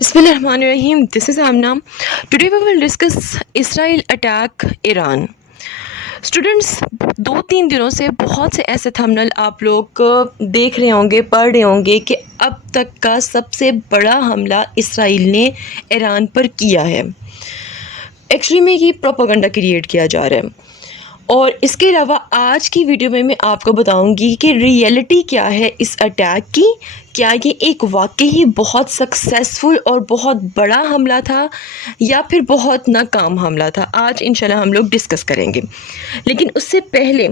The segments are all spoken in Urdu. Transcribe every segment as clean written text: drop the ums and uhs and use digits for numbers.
بسم اللہ الرحمن الرحیم. This is Amna. Today we will discuss Israel attack Iran. Students, 2-3 دنوں سے بہت سے ایسے تھمبنیل آپ لوگ دیکھ رہے ہوں گے، پڑھ رہے ہوں گے کہ اب تک کا سب سے بڑا حملہ اسرائیل نے ایران پر کیا ہے. ایکچولی میں یہ پروپیگنڈا کریٹ کیا جا رہا ہے، اور اس کے علاوہ آج کی ویڈیو میں آپ کو بتاؤں گی کہ ریئلٹی کیا ہے اس اٹیک کی. کیا یہ ایک واقعی بہت سکسیسفل اور بہت بڑا حملہ تھا یا پھر بہت ناکام حملہ تھا؟ آج انشاءاللہ ہم لوگ ڈسکس کریں گے. لیکن اس سے پہلے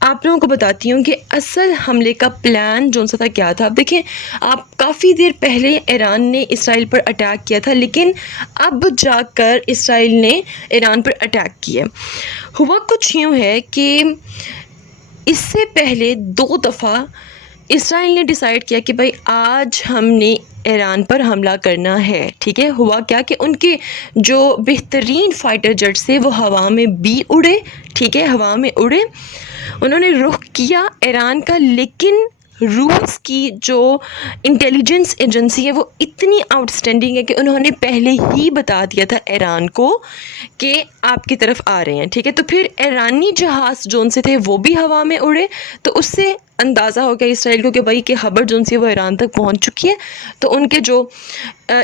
آپ لوگوں کو بتاتی ہوں کہ اصل حملے کا پلان جو سا تھا کیا تھا. دیکھیں، آپ کافی دیر پہلے ایران نے اسرائیل پر اٹیک کیا تھا، لیکن اب جا کر اسرائیل نے ایران پر اٹیک کیا. ہوا کچھ یوں ہے کہ اس سے پہلے 2 دفعہ اسرائیل نے ڈیسائیڈ کیا کہ بھائی آج ہم نے ایران پر حملہ کرنا ہے. ٹھیک ہے، ہوا کیا کہ ان کے جو بہترین فائٹر جیٹس تھے وہ ہوا میں بھی اڑے. ٹھیک ہے، ہوا میں اڑے، انہوں نے رخ کیا ایران کا. لیکن روس کی جو انٹیلیجنس ایجنسی ہے وہ اتنی آؤٹ اسٹینڈنگ ہے کہ انہوں نے پہلے ہی بتا دیا تھا ایران کو کہ آپ کی طرف آ رہے ہیں. ٹھیک ہے، تو پھر ایرانی جہاز جون سے تھے وہ بھی ہوا میں اڑے، تو اس سے اندازہ ہو گیا اسرائیل کو کہ بھائی کہ خبر جون سی وہ ایران تک پہنچ چکی ہے. تو ان کے جو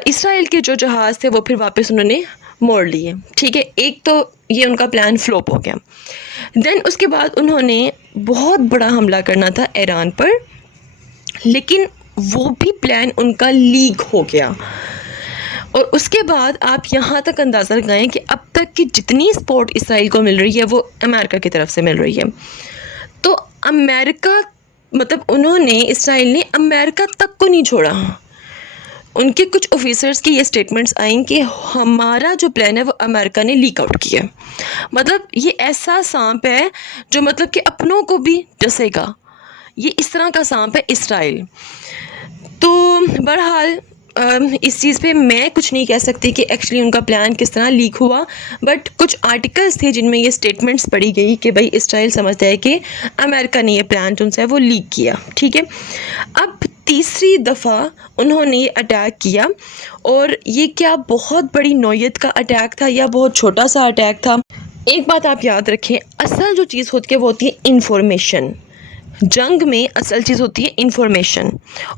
اسرائیل کے جو جہاز تھے وہ پھر واپس انہوں نے موڑ لیے. ٹھیک ہے، ایک تو یہ ان کا پلان فلوپ ہو گیا. دین اس کے بعد انہوں نے بہت بڑا حملہ کرنا تھا ایران پر، لیکن وہ بھی پلان ان کا لیک ہو گیا. اور اس کے بعد آپ یہاں تک اندازہ لگائیں کہ اب تک کی جتنی سپورٹ اسرائیل کو مل رہی ہے وہ امریکہ کی طرف سے مل رہی ہے. تو امریکہ مطلب انہوں نے اسرائیل نے امریکہ تک کو نہیں چھوڑا. ان کے کچھ آفیسرز کی یہ سٹیٹمنٹس آئیں کہ ہمارا جو پلان ہے وہ امریکہ نے لیک آؤٹ کیا. مطلب یہ ایسا سانپ ہے جو مطلب کہ اپنوں کو بھی ڈسے گا. یہ اس طرح کا سانپ ہے اسرائیل. تو بہرحال اس چیز پہ میں کچھ نہیں کہہ سکتی کہ ایکچولی ان کا پلان کس طرح لیک ہوا، بٹ کچھ آرٹیکلز تھے جن میں یہ سٹیٹمنٹس پڑھی گئی کہ بھائی اسرائیل سمجھتا ہے کہ امریکہ نے یہ پلان جو ہے وہ لیک کیا. ٹھیک ہے، اب تیسری دفعہ انہوں نے یہ اٹیک کیا، اور یہ کیا بہت بڑی نوعیت کا اٹیک تھا یا بہت چھوٹا سا اٹیک تھا؟ ایک بات آپ یاد رکھیں، اصل جو چیز ہوتی ہے وہ ہوتی ہے انفارمیشن. جنگ میں اصل چیز ہوتی ہے انفارمیشن.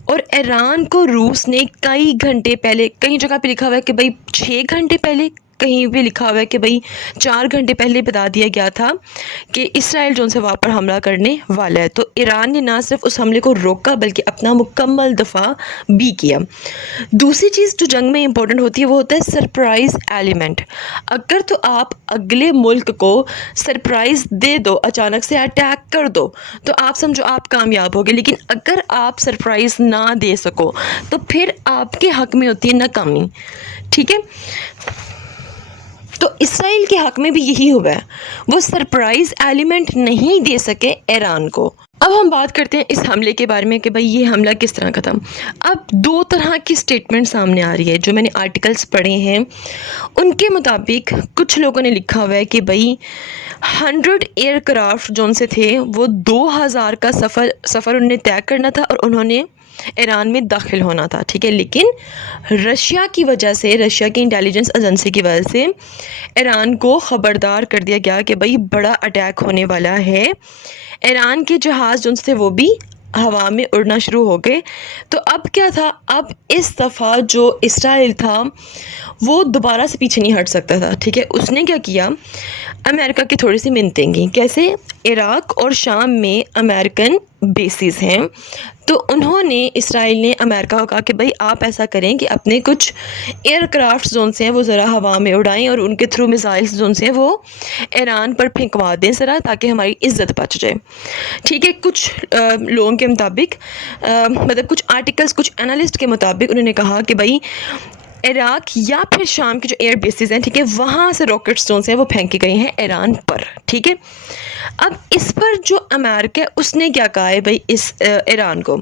اور ایران کو روس نے کئی گھنٹے پہلے، کئی جگہ پہ لکھا ہوا ہے کہ بھائی 6 گھنٹے پہلے، کہیں بھی لکھا ہوا ہے کہ بھائی 4 گھنٹے پہلے بتا دیا گیا تھا کہ اسرائیل جو ان سے وہاں پر حملہ کرنے والا ہے. تو ایران نے نہ صرف اس حملے کو روکا بلکہ اپنا مکمل دفاع بھی کیا. دوسری چیز جو جنگ میں امپورٹنٹ ہوتی ہے وہ ہوتا ہے سرپرائز ایلیمنٹ. اگر تو آپ اگلے ملک کو سرپرائز دے دو، اچانک سے اٹیک کر دو، تو آپ سمجھو آپ کامیاب ہوگے. لیکن اگر آپ سرپرائز نہ دے سکو تو پھر آپ کے حق میں ہوتی ہے ناکامی. ٹھیک ہے، تو اسرائیل کے حق میں بھی یہی ہوا ہے، وہ سرپرائز ایلیمنٹ نہیں دے سکے ایران کو. اب ہم بات کرتے ہیں اس حملے کے بارے میں کہ بھئی یہ حملہ کس طرح کا تھا. اب 2 طرح کی سٹیٹمنٹ سامنے آ رہی ہے. جو میں نے آرٹیکلز پڑھے ہیں ان کے مطابق کچھ لوگوں نے لکھا ہوا ہے کہ بھئی 100 ایئر کرافٹ جو ان سے تھے وہ 2000 کا سفر انہوں نے طے کرنا تھا اور انہوں نے ایران میں داخل ہونا تھا. ٹھیک ہے، لیکن رشیا کی وجہ سے، رشیا کی انٹیلیجنس ایجنسی کی وجہ سے ایران کو خبردار کر دیا گیا کہ بھئی بڑا اٹیک ہونے والا ہے. ایران کے جہاز جو تھے وہ بھی ہوا میں اڑنا شروع ہو گئے. تو اب کیا تھا، اب اس دفعہ جو اسرائیل تھا وہ دوبارہ سے پیچھے نہیں ہٹ سکتا تھا. ٹھیک ہے، اس نے کیا کیا، امریکہ کی تھوڑی سی منتیں گیں. کیسے؟ عراق اور شام میں امریکن بیسز ہیں، تو انہوں نے، اسرائیل نے امریکہ کو کہا کہ بھئی آپ ایسا کریں کہ اپنے کچھ ایئر کرافٹ زون سے ہیں وہ ذرا ہوا میں اڑائیں اور ان کے تھرو میزائلز زون سے ہیں وہ ایران پر پھینکوا دیں ذرا، تاکہ ہماری عزت بچ جائے. ٹھیک ہے، کچھ لوگوں کے مطابق، مطلب کچھ آرٹیکلز، کچھ انالسٹ کے مطابق انہوں نے کہا کہ بھئی عراق یا پھر شام کے جو ایئر بیسز ہیں، ٹھیک ہے، وہاں سے راکٹ سٹونز ہیں وہ پھینکے گئے ہیں ایران پر. ٹھیک ہے، اب اس پر جو امریکہ ہے اس نے کیا کہا ہے بھئی اس ایران کو،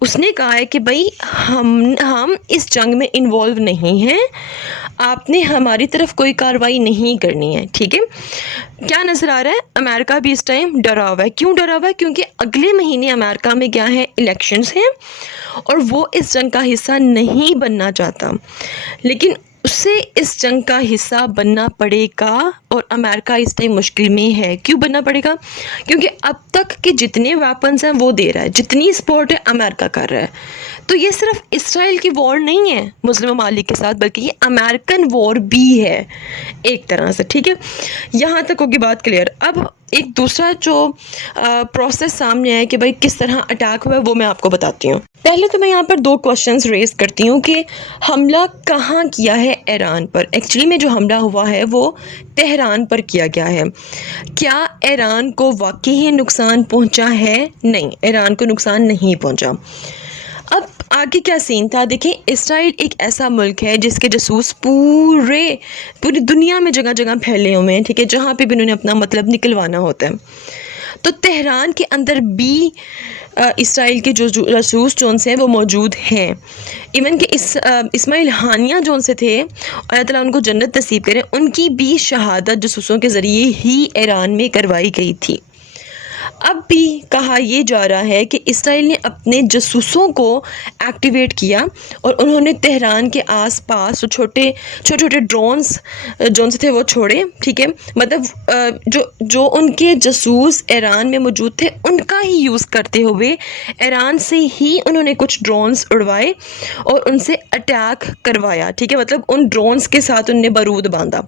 اس نے کہا ہے کہ بھئی ہم اس جنگ میں انوالو نہیں ہیں، آپ نے ہماری طرف کوئی کارروائی نہیں کرنی ہے. ٹھیک ہے، کیا نظر آ رہا ہے؟ امریکہ بھی اس ٹائم ڈرا ہوا ہے. کیوں ڈرا ہوا ہے؟ کیونکہ اگلے مہینے امریکہ میں کیا ہے، الیکشنز ہیں، اور وہ اس جنگ کا حصہ نہیں بننا چاہتا، لیکن اسے اس جنگ کا حصہ بننا پڑے گا. اور امریکہ اس ٹائم مشکل میں ہے. کیوں بننا پڑے گا؟ کیونکہ اب تک کے جتنے ویپنز ہیں وہ دے رہا ہے، جتنی سپورٹ ہے امریکہ کر رہا ہے. تو یہ صرف اسرائیل کی وار نہیں ہے مسلم ممالک کے ساتھ، بلکہ یہ امریکن وار بھی ہے ایک طرح سے. ٹھیک ہے، یہاں تک ہوگی بات کلیئر. اب ایک دوسرا جو پروسیس سامنے آیا کہ بھائی کس طرح اٹیک ہوا ہے، وہ میں آپ کو بتاتی ہوں. پہلے تو میں یہاں پر 2 کوشچنز ریز کرتی ہوں کہ حملہ کہاں کیا ہے ایران پر. ایکچولی میں جو حملہ ہوا ہے وہ تہران پر کیا گیا ہے. کیا ایران کو واقعی نقصان پہنچا ہے؟ نہیں، ایران کو نقصان نہیں پہنچا. اب آگے کیا سین تھا دیکھیں. اسرائیل ایک ایسا ملک ہے جس کے جاسوس پوری دنیا میں جگہ جگہ پھیلے ہوئے ہیں. ٹھیک ہے، جہاں پہ بھی انہوں نے اپنا مطلب نکلوانا ہوتا ہے. تو تہران کے اندر بھی اسرائیل کے جو جاسوس جون سے ہیں وہ موجود ہیں. ایون کہ اسماعیل ہانیہ جون سے تھے، اللہ تعالیٰ ان کو جنت نصیب کرے، ان کی بھی شہادت جاسوسوں کے ذریعے ہی ایران میں کروائی گئی تھی. اب بھی کہا یہ جا رہا ہے کہ اسرائیل نے اپنے جاسوسوں کو ایکٹیویٹ کیا اور انہوں نے تہران کے آس پاس چھوٹے چھوٹے ڈرونز جون سے تھے وہ چھوڑے. ٹھیک ہے، مطلب جو ان کے جاسوس ایران میں موجود تھے ان کا ہی یوز کرتے ہوئے ایران سے ہی انہوں نے کچھ ڈرونز اڑوائے اور ان سے اٹیک کروایا. ٹھیک ہے، مطلب ان ڈرونز کے ساتھ ان نے بارود باندھا.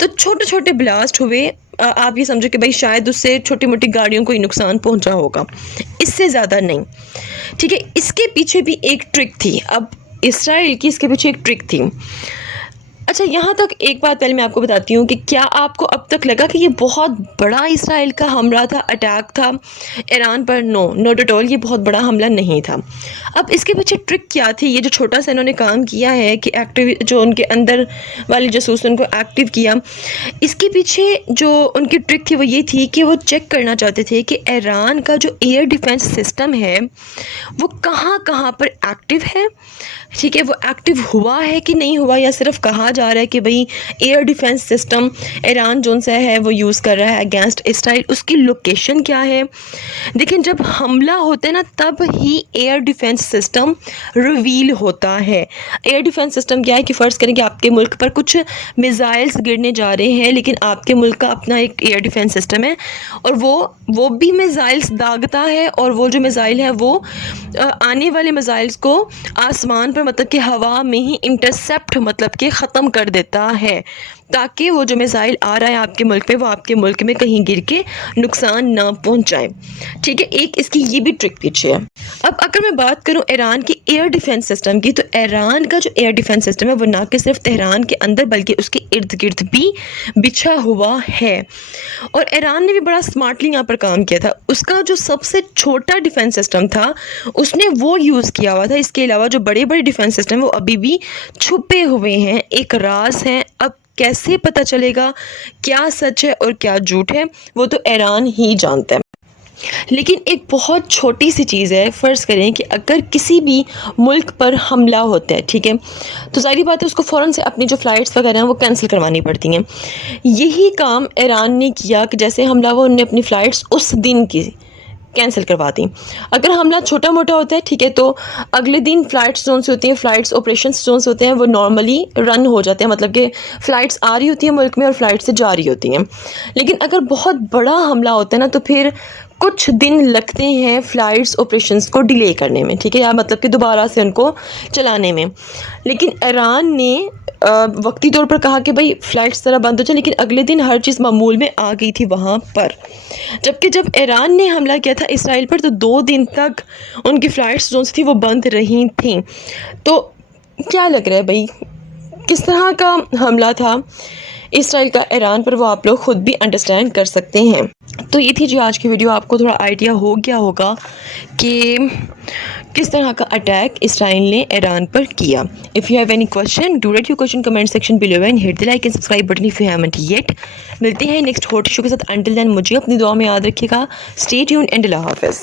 تو چھوٹے چھوٹے بلاسٹ ہوئے. آپ یہ سمجھو کہ بھائی شاید اس سے چھوٹی موٹی گاڑیوں کو ہی نقصان پہنچا ہوگا، اس سے زیادہ نہیں. ٹھیک ہے، اس کے پیچھے بھی ایک ٹرک تھی. اب اسرائیل کی اس کے پیچھے ایک ٹرک تھی. اچھا، یہاں تک ایک بات پہلے میں آپ کو بتاتی ہوں کہ کیا آپ کو اب تک لگا کہ یہ بہت بڑا اسرائیل کا حملہ تھا، اٹیک تھا ایران پر؟ نو، ناٹ ایٹ آل، یہ بہت بڑا حملہ نہیں تھا. اب اس کے پیچھے ٹرک کیا تھی؟ یہ جو چھوٹا سا انہوں نے کام کیا ہے کہ جو ان کے اندر والے جاسوس ان کو ایکٹیو کیا، اس کے پیچھے جو ان کی ٹرک تھی وہ یہ تھی کہ وہ چیک کرنا چاہتے تھے کہ ایران کا جو ایئر ڈیفنس سسٹم ہے وہ کہاں کہاں پر ایکٹیو ہے. ٹھیک ہے، وہ ایکٹیو ہوا ہے کہ نہیں ہوا، یا صرف کہا جا رہا ہے کہ بھئی ایئر ڈیفنس سسٹم ایران جون سا ہے وہ یوز کر رہا ہے اگینسٹ اسرائیل. اس کی لوکیشن کیا ہے؟ دیکھیں، جب حملہ ہوتا ہے نا تب ہی ایئر ڈیفنس سسٹم ریویل ہوتا ہے. ایئر ڈیفنس سسٹم کیا ہے کہ فرض کریں کہ آپ کے ملک پر کچھ میزائلز گرنے جا رہے ہیں، لیکن آپ کے ملک کا اپنا ایک ایئر ڈیفنس سسٹم ہے اور وہ بھی میزائلز داغتا ہے، اور وہ جو میزائل ہے وہ آنے والے میزائلز کو آسمان پر مطلب کہ ہوا میں ہی انٹرسیپٹ مطلب کہ ختم کر دیتا ہے، تاکہ وہ جو میزائل آ رہا ہے آپ کے ملک پہ وہ آپ کے ملک میں کہیں گر کے نقصان نہ پہنچائے. ٹھیک ہے، ایک اس کی یہ بھی ٹرک پیچھے ہے. اب اگر میں بات کروں ایران کی ایئر ڈیفنس سسٹم کی، تو ایران کا جو ایئر ڈیفنس سسٹم ہے وہ نہ کہ صرف تہران کے اندر بلکہ اس کے ارد گرد بھی بچھا ہوا ہے. اور ایران نے بھی بڑا سمارٹلی یہاں پر کام کیا تھا. اس کا جو سب سے چھوٹا ڈیفنس سسٹم تھا اس نے وہ یوز کیا ہوا تھا. اس کے علاوہ جو بڑے بڑے ڈیفنس سسٹم وہ ابھی بھی چھپے ہوئے ہیں، ایک راز ہیں. اب کیسے پتہ چلے گا کیا سچ ہے اور کیا جھوٹ ہے، وہ تو ایران ہی جانتا ہے. لیکن ایک بہت چھوٹی سی چیز ہے. فرض کریں کہ اگر کسی بھی ملک پر حملہ ہوتا ہے، ٹھیک ہے، تو ظاہری بات ہے اس کو فوراً سے اپنی جو فلائٹس وغیرہ ہیں وہ کینسل کروانی پڑتی ہیں. یہی کام ایران نے کیا کہ جیسے حملہ ہوا انہوں نے اپنی فلائٹس اس دن کی کینسل کروا دیں. اگر حملہ چھوٹا موٹا ہوتا ہے، ٹھیک ہے، تو اگلے دن فلائٹس زون سے ہوتی ہیں، فلائٹس آپریشنس زون سے ہوتے ہیں، وہ نارملی رن ہو جاتے ہیں، مطلب کہ فلائٹس آ رہی ہوتی ہیں ملک میں اور فلائٹ سے جا رہی ہوتی ہیں. لیکن اگر بہت بڑا حملہ ہوتا ہے نا تو پھر کچھ دن لگتے ہیں فلائٹس آپریشنس کو ڈیلے کرنے میں، ٹھیک ہے، یا مطلب کہ دوبارہ سے ان کو چلانے میں. لیکن ایران نے وقتی طور پر کہا کہ بھائی فلائٹس ذرا بند ہو جائے، لیکن اگلے دن ہر چیز معمول میں آ گئی تھی وہاں پر. جبکہ جب ایران نے حملہ کیا تھا اسرائیل پر تو 2 دن تک ان کی فلائٹس جو تھی وہ بند رہی تھیں. تو کیا لگ رہا ہے بھائی کس طرح کا حملہ تھا اسرائیل کا ایران پر، وہ آپ لوگ خود بھی انڈرسٹینڈ کر سکتے ہیں. تو یہ تھی جی آج کی ویڈیو. آپ کو تھوڑا آئیڈیا ہو گیا ہوگا کہ کس طرح کا اٹیک اسرائیل نے ایران پر کیا. If you have any question, do write your question comment section below and hit the like and subscribe button if you haven't yet. ملتے ہیں نیکسٹ ہاٹ ایشو کے ساتھ. Until then مجھے اپنی دعا میں یاد رکھیے گا. Stay tuned and اللہ حافظ.